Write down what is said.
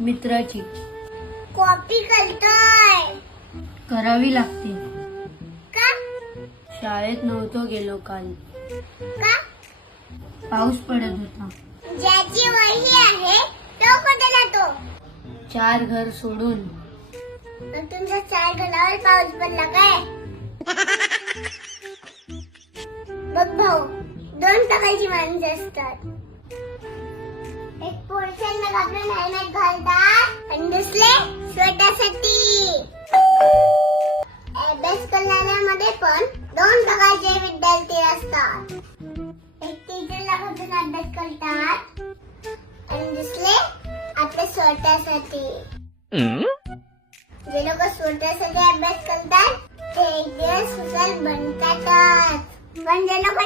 मित्राची कॉपी करतोय. करावी लागते. का? शाळेत नव्हतो गेलो काल. का? पाऊस पडत होता. ज्याची वही आहे तो कुठे जातो? 4 घर सोडून. तुमच्या 4 घरावर पाऊस पडला काय? बघ भाऊ, 2 प्रकारची माणसं असतात. एक पुरुषांना आपलं हेल्मेट घालतात आणि दुसरे स्वतःसाठी. अभ्यास करणाऱ्यामध्ये पण 2 प्रकारचे विद्यार्थी असतात. एक टीचरला बघून अभ्यास करतात आणि दुसरे आपल्या स्वतःसाठी. जे लोक स्वतःसाठी अभ्यास करतात ते एक दिवस हुशार बनतातच. पण जे लोक